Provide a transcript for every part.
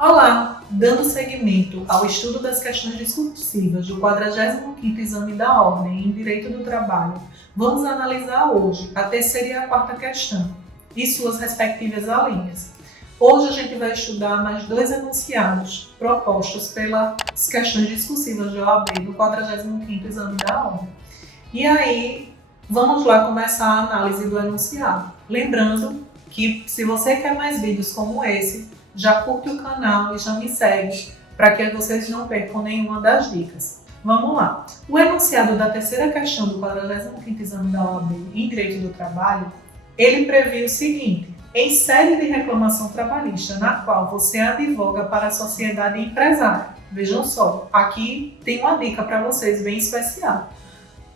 Olá! Dando seguimento ao estudo das questões discursivas do 45º Exame da Ordem em Direito do Trabalho, vamos analisar hoje a terceira e a quarta questão e suas respectivas alíneas. Hoje a gente vai estudar mais dois enunciados propostos pelas questões discursivas de OAB do 45º Exame da Ordem. E aí, vamos lá começar a análise do enunciado. Lembrando que se você quer mais vídeos como esse, já curte o canal e já me segue para que vocês não percam nenhuma das dicas. Vamos lá! O enunciado da terceira questão do 45º Exame da OAB em Direito do Trabalho, ele prevê o seguinte: em sede de reclamação trabalhista na qual você advoga para a sociedade empresária. Vejam só, aqui tem uma dica para vocês bem especial.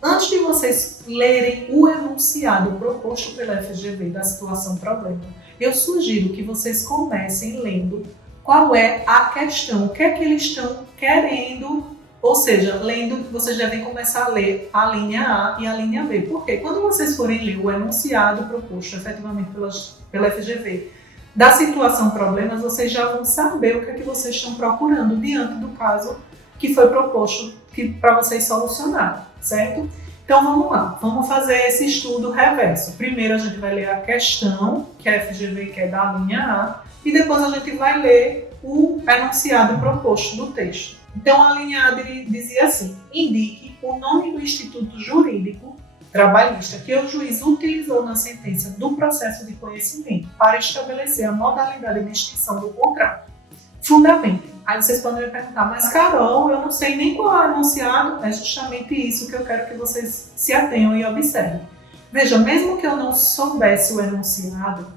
Antes de vocês lerem o enunciado proposto pela FGV da situação problema, eu sugiro que vocês comecem lendo qual é a questão, o que é que eles estão querendo, ou seja, lendo, vocês devem começar a ler a linha A e a linha B. Porque quando vocês forem ler o enunciado proposto efetivamente pela FGV da situação problemas, vocês já vão saber o que é que vocês estão procurando diante do caso que foi proposto para vocês solucionarem, certo? Então vamos lá, vamos fazer esse estudo reverso. Primeiro a gente vai ler a questão que a FGV quer da linha A e depois a gente vai ler o enunciado proposto do texto. Então a linha A dizia assim: indique o nome do instituto jurídico trabalhista que o juiz utilizou na sentença do processo de conhecimento para estabelecer a modalidade de extinção do contrato. Fundamento. Aí vocês podem me perguntar, mas Carol, eu não sei nem qual é o enunciado. É justamente isso que eu quero que vocês se atenham e observem. Veja, mesmo que eu não soubesse o enunciado,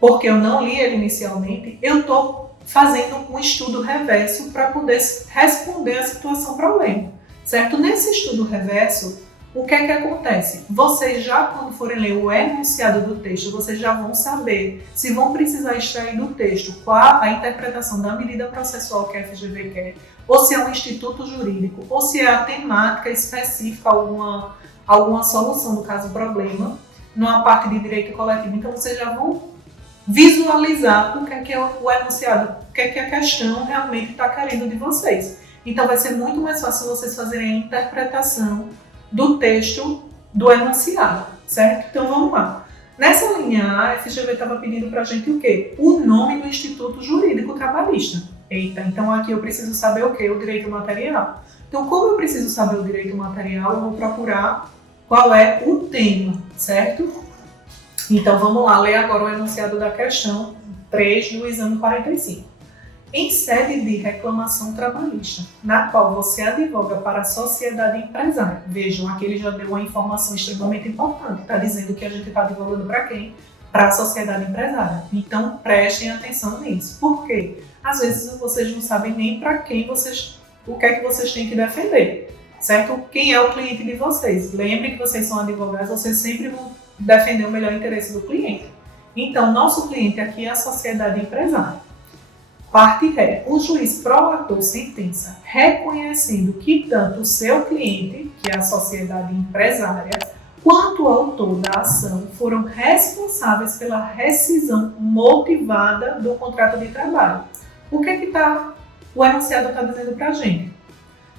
porque eu não li ele inicialmente, eu estou fazendo um estudo reverso para poder responder a situação problema, certo? Nesse estudo reverso, o que é que acontece? Vocês já, quando forem ler o enunciado do texto, vocês já vão saber se vão precisar extrair do texto qual a interpretação da medida processual que a FGV quer, ou se é um instituto jurídico, ou se é a temática específica, alguma solução do caso problema, numa parte de direito coletivo. Então vocês já vão visualizar o que é o enunciado, o que é a questão realmente está querendo de vocês. Então vai ser muito mais fácil vocês fazerem a interpretação do texto do enunciado, certo? Então vamos lá. Nessa linha A, a FGV estava pedindo para a gente o quê? O nome do Instituto Jurídico Trabalhista. Eita, então aqui eu preciso saber o quê? O direito material. Então, como eu preciso saber o direito material, eu vou procurar qual é o tema, certo? Então vamos lá, ler agora o enunciado da questão 3 do exame 45. Em sede de reclamação trabalhista, na qual você advoga para a sociedade empresária. Vejam, aqui ele já deu uma informação extremamente importante. Está dizendo que a gente está advogando para quem? Para a sociedade empresária. Então, prestem atenção nisso. Por quê? Às vezes vocês não sabem nem para quem o que é que vocês têm que defender, certo? Quem é o cliente de vocês? Lembrem que vocês são advogados, vocês sempre vão defender o melhor interesse do cliente. Então, nosso cliente aqui é a sociedade empresária. Parte ré. O juiz prolatou sentença reconhecendo que tanto o seu cliente, que é a sociedade empresária, quanto o autor da ação foram responsáveis pela rescisão motivada do contrato de trabalho. O que o enunciado está dizendo para a gente?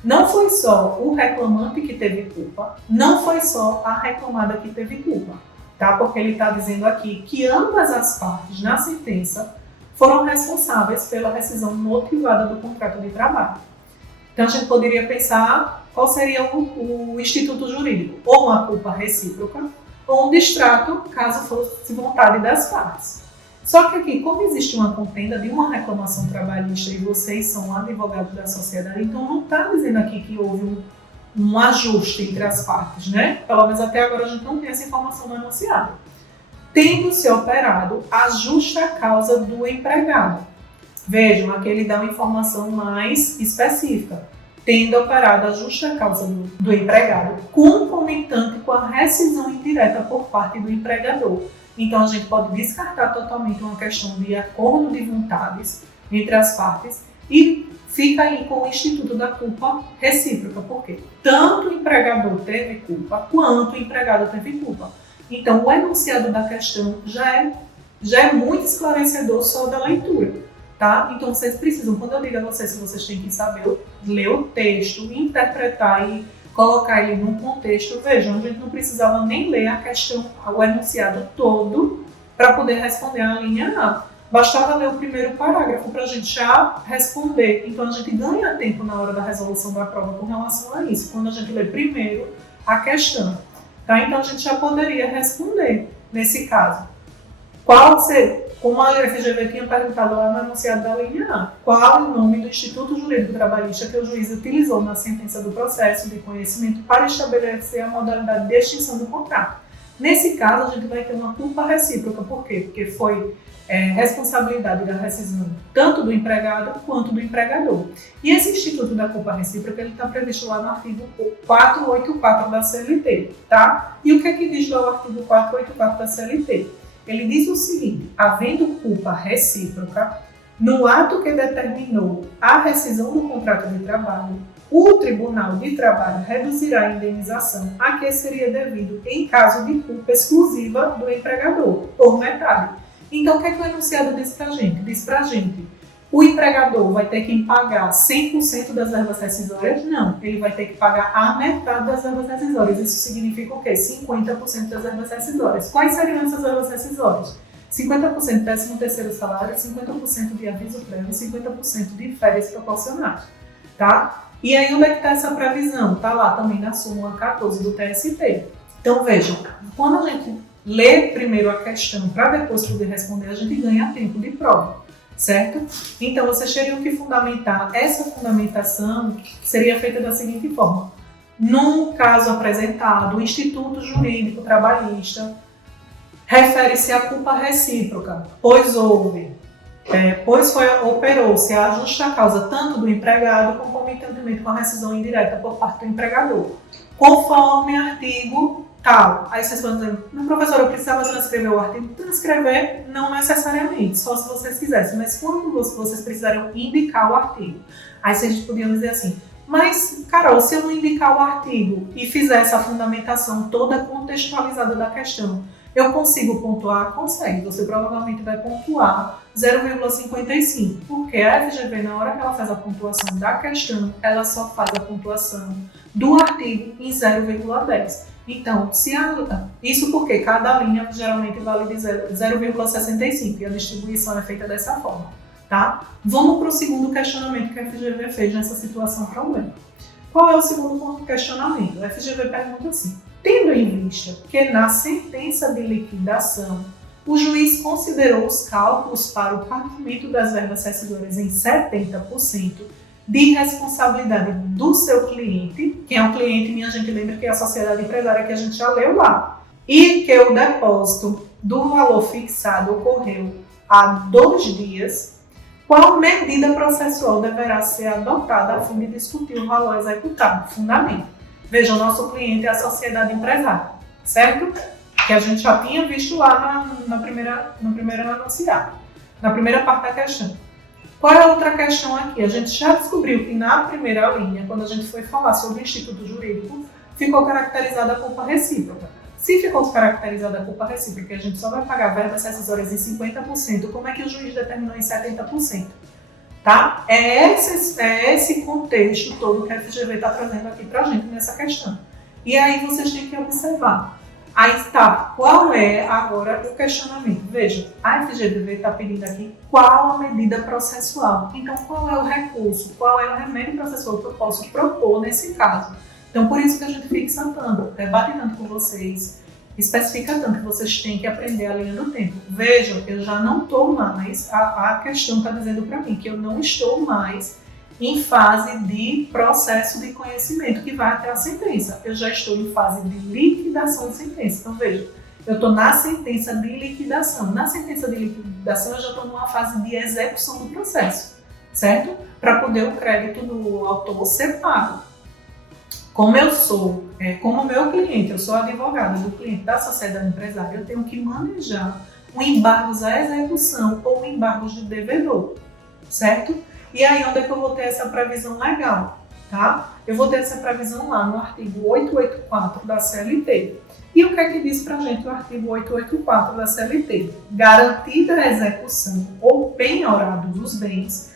Não foi só o reclamante que teve culpa, não foi só a reclamada que teve culpa, tá? Porque ele está dizendo aqui que ambas as partes na sentença foram responsáveis pela rescisão motivada do contrato de trabalho. Então a gente poderia pensar qual seria o instituto jurídico, ou uma culpa recíproca, ou um distrato, caso fosse vontade das partes. Só que aqui, como existe uma contenda de uma reclamação trabalhista e vocês são advogados da sociedade, então não está dizendo aqui que houve um ajuste entre as partes, né? Pelo menos até agora a gente não tem essa informação no enunciado. Tendo-se operado a justa causa do empregado. Vejam, aqui ele dá uma informação mais específica. Tendo operado a justa causa do empregado, concomitante com a rescisão indireta por parte do empregador. Então, a gente pode descartar totalmente uma questão de acordo de vontades entre as partes e fica aí com o instituto da culpa recíproca, porque tanto o empregador teve culpa quanto o empregado teve culpa. Então, o enunciado da questão já é muito esclarecedor só da leitura. tá? Então vocês precisam, quando eu digo a vocês que vocês têm que saber ler o texto, interpretar e colocar ele num contexto, vejam, a gente não precisava nem ler a questão, o enunciado todo para poder responder a linha A. Bastava ler o primeiro parágrafo para a gente já responder. Então a gente ganha tempo na hora da resolução da prova com relação a isso, quando a gente lê primeiro a questão. Tá? Então a gente já poderia responder nesse caso. Como a FGV tinha perguntado lá no enunciado da linha A, qual é o nome do Instituto Jurídico Trabalhista que o juiz utilizou na sentença do processo de conhecimento para estabelecer a modalidade de extinção do contrato? Nesse caso, a gente vai ter uma culpa recíproca. Por quê? Porque foi responsabilidade da rescisão tanto do empregado quanto do empregador. E esse Instituto da culpa recíproca está previsto lá no artigo 484 da CLT. Tá? E o que é que diz lá o artigo 484 da CLT? Ele diz o seguinte: havendo culpa recíproca, no ato que determinou a rescisão do contrato de trabalho, o Tribunal de Trabalho reduzirá a indenização a que seria devido em caso de culpa exclusiva do empregador, por metade. Então, o que é que o enunciado diz para a gente? Diz para a gente, o empregador vai ter que pagar 100% das verbas rescisórias? Não, ele vai ter que pagar a metade das verbas rescisórias. Isso significa o quê? 50% das verbas rescisórias. Quais seriam essas verbas rescisórias? 50% de 13º salário, 50% de aviso prévio e 50% de férias proporcionais. Tá? E aí, onde é que está essa previsão? Está lá também na súmula 14 do TST. Então, vejam, quando a gente lê primeiro a questão para depois poder responder, a gente ganha tempo de prova, certo? Então, vocês teriam que fundamentar, essa fundamentação seria feita da seguinte forma. No caso apresentado, o Instituto Jurídico Trabalhista refere-se à culpa recíproca, pois operou-se a justa causa tanto do empregado concomitantemente com a rescisão indireta por parte do empregador, conforme artigo tal. Aí vocês vão dizer, professor, eu precisava transcrever o artigo. Transcrever não necessariamente, só se vocês quisessem, mas quando vocês precisarem indicar o artigo. Aí vocês podiam dizer assim, mas Carol, se eu não indicar o artigo e fizer essa fundamentação toda contextualizada da questão, eu consigo pontuar? Consegue. Você provavelmente vai pontuar 0,55, porque a FGV, na hora que ela faz a pontuação da questão, ela só faz a pontuação do artigo em 0,10. Então, isso porque cada linha geralmente vale de 0,65 e a distribuição é feita dessa forma. Tá? Vamos para o segundo questionamento que a FGV fez nessa situação problema. Qual é o segundo questionamento? A FGV pergunta assim: tendo em vista que na sentença de liquidação o juiz considerou os cálculos para o pagamento das verbas rescisórias em 70% de responsabilidade do seu cliente, quem é o cliente, minha gente, lembra que é a sociedade empresária que a gente já leu lá, e que o depósito do valor fixado ocorreu há 2 dias, qual medida processual deverá ser adotada a fim de discutir o valor executado? Fundamento. Veja, o nosso cliente é a sociedade empresária, certo? Que a gente já tinha visto lá no primeiro enunciado, na primeira parte da questão. Qual é a outra questão aqui? A gente já descobriu que na primeira linha, quando a gente foi falar sobre o Instituto Jurídico, ficou caracterizada a culpa recíproca. Se ficou caracterizada a culpa recíproca e a gente só vai pagar verbas rescisórias em 50%, como é que o juiz determinou em 70%? Tá? É esse contexto todo que a FGV está trazendo aqui para a gente nessa questão. E aí vocês têm que observar. Aí tá, qual é agora o questionamento? Veja, a FGV está pedindo aqui qual a medida processual. Então, qual é o recurso, qual é o remédio processual que eu posso propor nesse caso? Então, por isso que a gente fixa tanto, debate tanto com vocês, especifica tanto que vocês têm que aprender a linha do tempo. Vejam, eu já não estou mais, a questão está dizendo para mim que eu não estou mais em fase de processo de conhecimento que vai até a sentença. Eu já estou em fase de liquidação de sentença. Então, veja, eu estou na sentença de liquidação. Na sentença de liquidação, eu já estou numa fase de execução do processo, certo? Para poder o crédito do autor ser pago. Como eu sou, como meu cliente, eu sou advogada do cliente da sociedade empresária, eu tenho que manejar o embargos à execução ou embargos de devedor, certo? E aí, onde é que eu vou ter essa previsão legal? Tá? Eu vou ter essa previsão lá no artigo 884 da CLT. E o que é que diz para a gente o artigo 884 da CLT? Garantida a execução ou penhorado dos bens,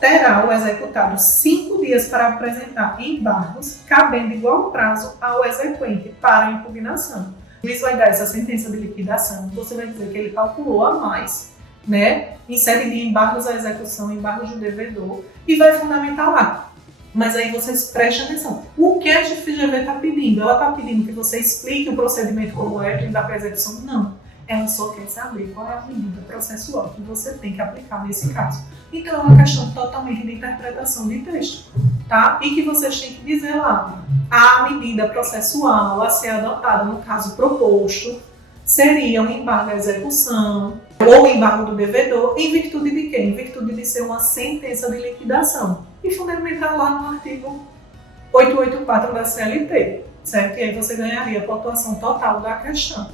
terá o executado 5 dias para apresentar embargos, cabendo igual prazo ao exequente para a impugnação. O juiz vai dar essa sentença de liquidação, você vai dizer que ele calculou a mais, né? Em série de embargos à execução, embargos do devedor, e vai fundamentar lá. Mas aí vocês prestem atenção. O que a FGV está pedindo? Ela está pedindo que você explique o procedimento como é, da pré-execução? Não. Ela só quer saber qual é a medida processual que você tem que aplicar nesse caso. Então é uma questão totalmente de interpretação de texto, tá? E que vocês têm que dizer lá, a medida processual a ser adotada no caso proposto seria um embargo à execução ou embargo do devedor, em virtude de quê? Em virtude de ser uma sentença de liquidação. E fundamentar lá no artigo 884 da CLT, certo? E aí você ganharia a pontuação total da questão.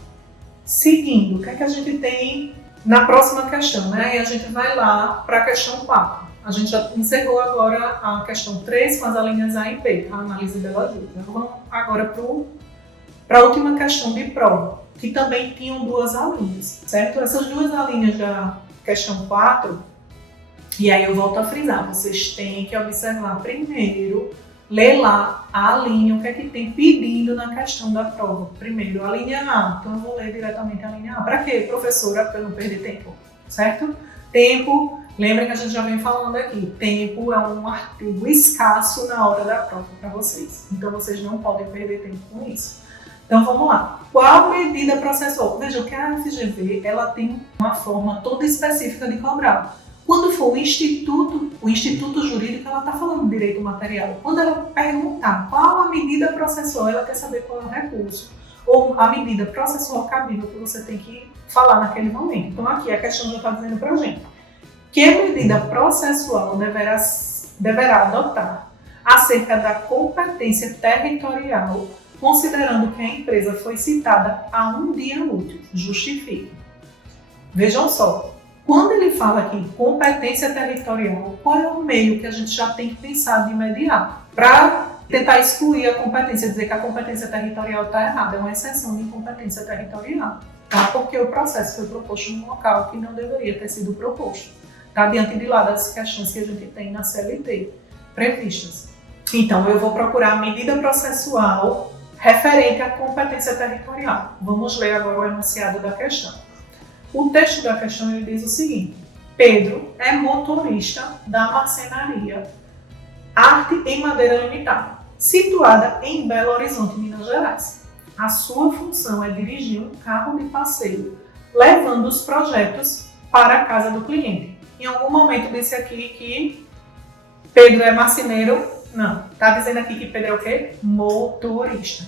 Seguindo, o que é que a gente tem na próxima questão, né? E a gente vai lá para a questão 4. A gente já encerrou agora a questão 3 com as alíneas A e B, a análise dela ajuda. Então vamos agora para a última questão de prova, que também tinham 2 alíneas, certo? Essas 2 alíneas da questão 4, e aí eu volto a frisar, vocês têm que observar primeiro, ler lá a linha, o que é que tem pedindo na questão da prova. Primeiro, a linha A, então eu vou ler diretamente a linha A. Para quê, professora? Para eu não perder tempo, certo? Tempo, lembra que a gente já vem falando aqui, tempo é um artigo escasso na hora da prova para vocês. Então vocês não podem perder tempo com isso. Então vamos lá. Qual medida processual? Veja que a FGV ela tem uma forma toda específica de cobrar. Quando for o instituto jurídico, ela está falando de direito material. Quando ela perguntar qual a medida processual, ela quer saber qual é o recurso. Ou a medida processual cabível que você tem que falar naquele momento. Então aqui a questão já está dizendo para a gente. Que medida processual deverá adotar acerca da competência territorial, considerando que a empresa foi citada há um dia útil? Justifique. Vejam só. Quando ele fala aqui competência territorial, qual é o meio que a gente já tem que pensar de imediato? Para tentar excluir a competência, dizer que a competência territorial está errada, é uma exceção de incompetência territorial, tá? Porque o processo foi proposto num local que não deveria ter sido proposto, tá? Diante de lá das questões que a gente tem na CLT previstas. Então, eu vou procurar a medida processual referente à competência territorial. Vamos ler agora o enunciado da questão. O texto da questão ele diz o seguinte: Pedro é motorista da marcenaria Arte em Madeira Limitada, situada em Belo Horizonte, Minas Gerais. A sua função é dirigir um carro de passeio, levando os projetos para a casa do cliente. Em algum momento disse aqui que Pedro é marceneiro? Não. Está dizendo aqui que Pedro é o quê? Motorista.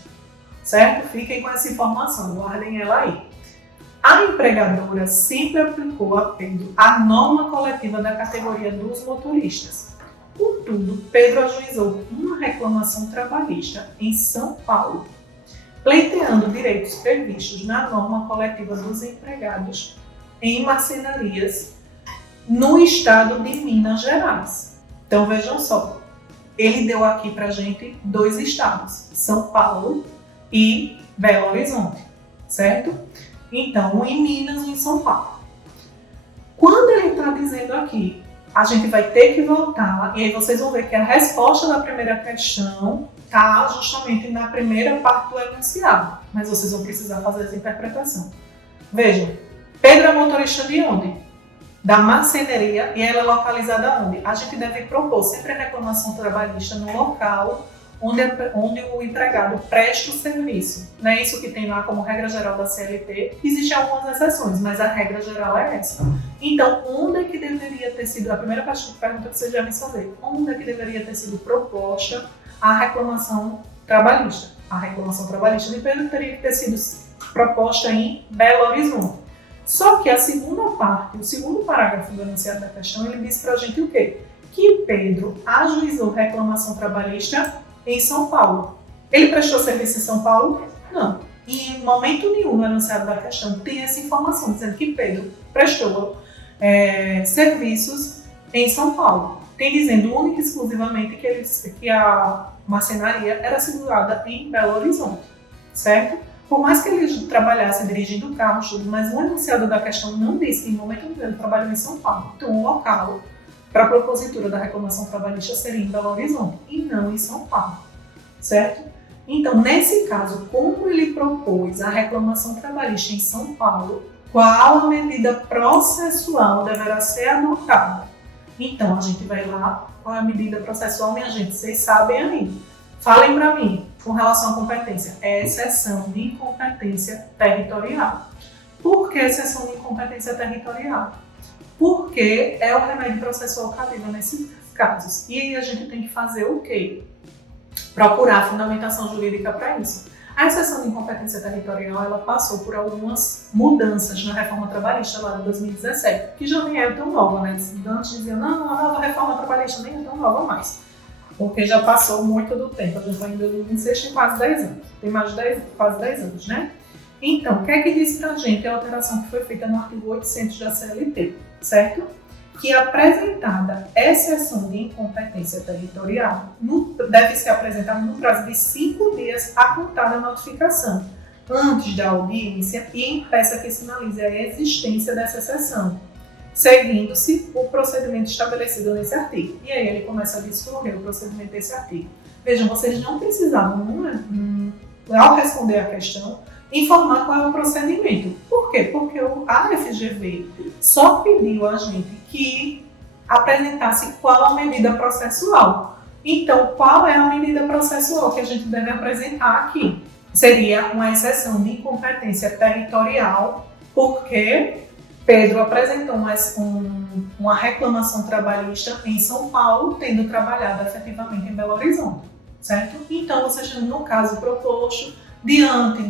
Certo? Fiquem com essa informação, guardem ela aí. A empregadora sempre aplicou a Pedro a norma coletiva da categoria dos motoristas. Contudo, Pedro ajuizou uma reclamação trabalhista em São Paulo, pleiteando direitos previstos na norma coletiva dos empregados em marcenarias no estado de Minas Gerais. Então vejam só, ele deu aqui pra gente 2 estados, São Paulo e Belo Horizonte, certo? Então, um em Minas e um em São Paulo. Quando ele está dizendo aqui, a gente vai ter que voltar, e aí vocês vão ver que a resposta da primeira questão está justamente na primeira parte do enunciado, mas vocês vão precisar fazer essa interpretação. Vejam, Pedro é motorista de onde? Da marcenaria, e ela é localizada onde? A gente deve propor sempre a reclamação trabalhista no local onde o empregado presta o serviço. Não é isso que tem lá como regra geral da CLT. Existem algumas exceções, mas a regra geral é essa. Então, onde é que deveria ter sido, a primeira pergunta que vocês devem fazer, onde é que deveria ter sido proposta a reclamação trabalhista? A reclamação trabalhista de Pedro teria que ter sido proposta em Belo Horizonte. Só que a segunda parte, o segundo parágrafo do enunciado da questão, ele diz pra gente o quê? Que Pedro ajuizou reclamação trabalhista em São Paulo. Ele prestou serviço em São Paulo? Não. E em momento nenhum no enunciado da questão tem essa informação, dizendo que Pedro prestou serviços em São Paulo. Tem dizendo única e exclusivamente que a marcenaria era situada em Belo Horizonte, certo? por mais que ele trabalhasse dirigindo o carro, tudo, mas o enunciado da questão não diz que em momento nenhum ele trabalhou em São Paulo. Então, o local para a propositura da reclamação trabalhista seria em Belo Horizonte e não em São Paulo, certo? Então, nesse caso, como ele propôs a reclamação trabalhista em São Paulo, qual a medida processual deverá ser adotada? Então, a gente vai lá, qual é a medida processual, minha gente? Vocês sabem aí. Falem para mim, com relação à competência, é exceção de incompetência territorial. Por que exceção de incompetência territorial? Porque é o remédio processual cabível nesses casos. E aí a gente tem que fazer o quê? Procurar fundamentação jurídica para isso. A exceção de incompetência territorial, ela passou por algumas mudanças na reforma trabalhista lá de 2017, que já nem é tão nova, né? Antes diziam, não, a nova reforma trabalhista nem é tão nova mais, porque já passou muito do tempo. A gente está em 2026, tem quase 10 anos. Tem mais de 10, quase 10 anos, né? Então, o que é que diz pra gente a alteração que foi feita no artigo 800 da CLT, certo? Que apresentada exceção de incompetência territorial deve ser apresentada no prazo de 5 dias a contar da notificação, antes da audiência, e impeça que sinalize a existência dessa exceção, seguindo-se o procedimento estabelecido nesse artigo. E aí ele começa a discorrer o procedimento desse artigo. Vejam, vocês não precisavam, ao responder a questão, informar qual é o procedimento. Por quê? Porque a FGV só pediu a gente que apresentasse qual a medida processual. Então, qual é a medida processual que a gente deve apresentar aqui? Seria uma exceção de incompetência territorial, porque Pedro apresentou uma reclamação trabalhista em São Paulo, tendo trabalhado efetivamente em Belo Horizonte, certo? Então, ou seja, no caso proposto, diante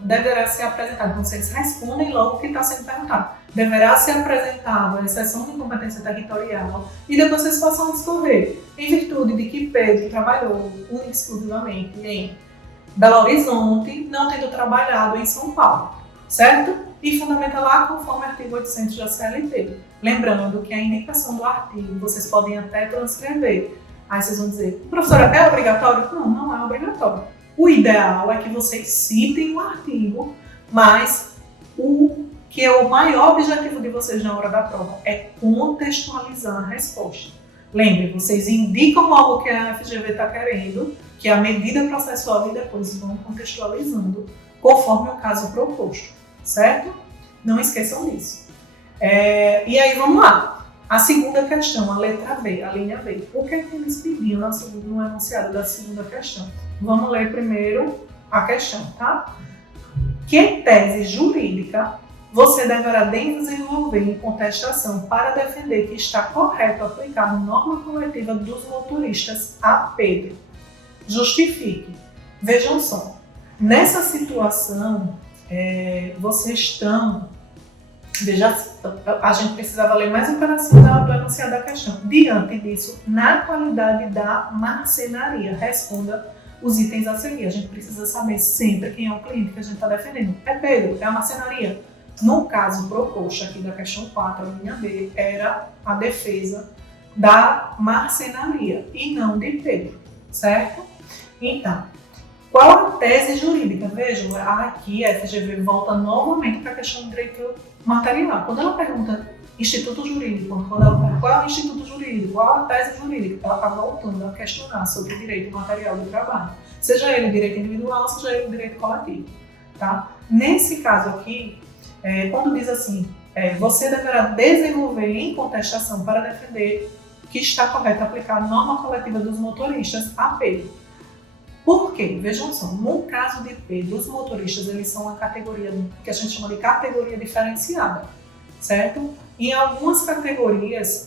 deverá ser apresentado, então vocês respondem logo o que está sendo perguntado, deverá ser apresentado a exceção de incompetência territorial e depois vocês possam discorrer, em virtude de que Pedro trabalhou exclusivamente em Belo Horizonte, não tendo trabalhado em São Paulo, certo? E fundamenta lá conforme o artigo 800 da CLT. Lembrando que a indicação do artigo vocês podem até transcrever. Aí vocês vão dizer, professora, é obrigatório? Não, não é obrigatório. O ideal é que vocês citem o artigo, mas o que é o maior objetivo de vocês na hora da prova é contextualizar a resposta. Lembre, vocês indicam logo que a FGV está querendo, que é a medida processual, e depois vão contextualizando conforme o caso proposto, certo? Não esqueçam disso. E aí vamos lá. A segunda questão, a letra B, a linha B. O que é que eles pediam no enunciado da segunda questão? Vamos ler primeiro a questão, tá? Que tese jurídica você deverá desenvolver em contestação para defender que está correto aplicar a norma coletiva dos motoristas a Pedro? Justifique. Vejam só, nessa situação, vocês estão... Veja, a gente precisava ler mais um pedacinho do enunciado da questão. Diante disso, na qualidade da marcenaria, responda os itens a seguir. A gente precisa saber sempre quem é o cliente que a gente está defendendo. É Pedro, é a marcenaria. No caso proposto aqui da questão 4, a linha B, era a defesa da marcenaria e não de Pedro, certo? Então, qual a tese jurídica? Vejam, aqui a FGV volta novamente para a questão do direito material. Quando ela pergunta instituto jurídico, quando ela pergunta qual é o instituto jurídico, qual a tese jurídica, ela está voltando a questionar sobre o direito material do trabalho. Seja ele o direito individual, seja ele o direito coletivo. Tá? Nesse caso aqui, quando diz assim, você deverá desenvolver em contestação para defender que está correto aplicar a norma coletiva dos motoristas a Pedro. Por quê? Vejam só, no caso de Pedro, os motoristas eles são uma categoria que a gente chama de categoria diferenciada, certo? Em algumas categorias,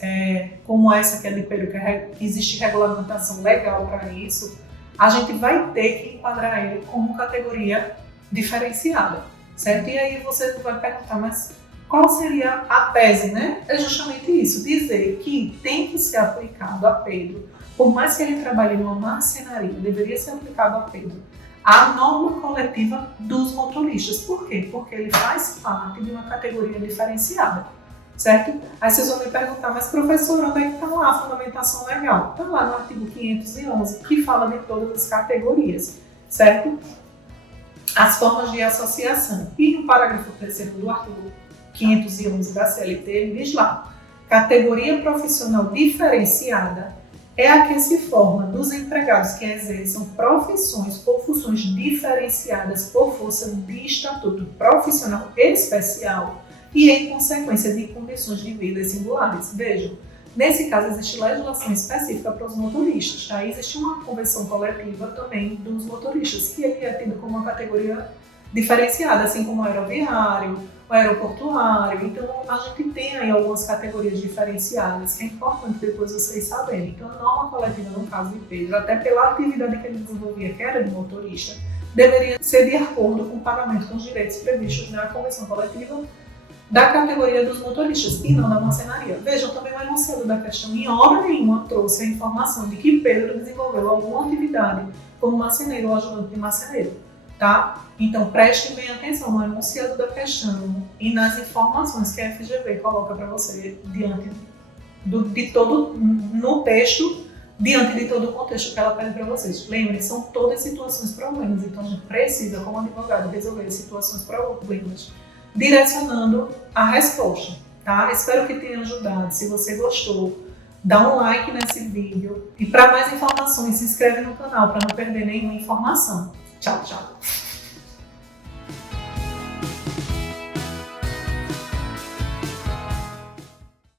como essa que é de Pedro, que existe regulamentação legal para isso, a gente vai ter que enquadrar ele como categoria diferenciada, certo? E aí você vai perguntar, mas qual seria a tese, né? É justamente isso, dizer que tem que ser aplicado a Pedro, por mais que ele trabalhe numa marcenaria, deveria ser aplicado a Pedro a norma coletiva dos motoristas. Por quê? Porque ele faz parte de uma categoria diferenciada, certo? Aí vocês vão me perguntar, mas professor, onde é que está lá a fundamentação legal? Está lá no artigo 511, que fala de todas as categorias, certo? as formas de associação. E no parágrafo 3º do artigo 511 da CLT, ele diz lá: categoria profissional diferenciada é a que se forma dos empregados que exerçam profissões ou funções diferenciadas por força de estatuto profissional especial e em consequência de condições de vida singulares. Vejam, nesse caso existe legislação específica para os motoristas, tá? Existe uma convenção coletiva também dos motoristas, que ele é tido como uma categoria diferenciada, assim como o aeroviário, o aeroportuário. Então, a gente tem aí algumas categorias diferenciadas, que é importante depois vocês saberem. Então, a norma coletiva, no caso de Pedro, até pela atividade que ele desenvolvia, que era de motorista, deveria ser de acordo com o pagamento com os direitos previstos na convenção coletiva da categoria dos motoristas e não da marcenaria. Vejam, também o enunciado da questão em hora nenhuma trouxe a informação de que Pedro desenvolveu alguma atividade como marceneiro ou ajudante de marceneiro, tá? Então prestem bem atenção no enunciado da questão e nas informações que a FGV coloca para você diante de todo, no texto, diante de todo o contexto que ela pede para vocês. Lembrem, são todas situações problemas, então a gente precisa, como advogado, resolver situações problemas, direcionando a resposta, tá? Espero que tenha ajudado. Se você gostou, dá um like nesse vídeo e para mais informações se inscreve no canal para não perder nenhuma informação. Tchau, tchau!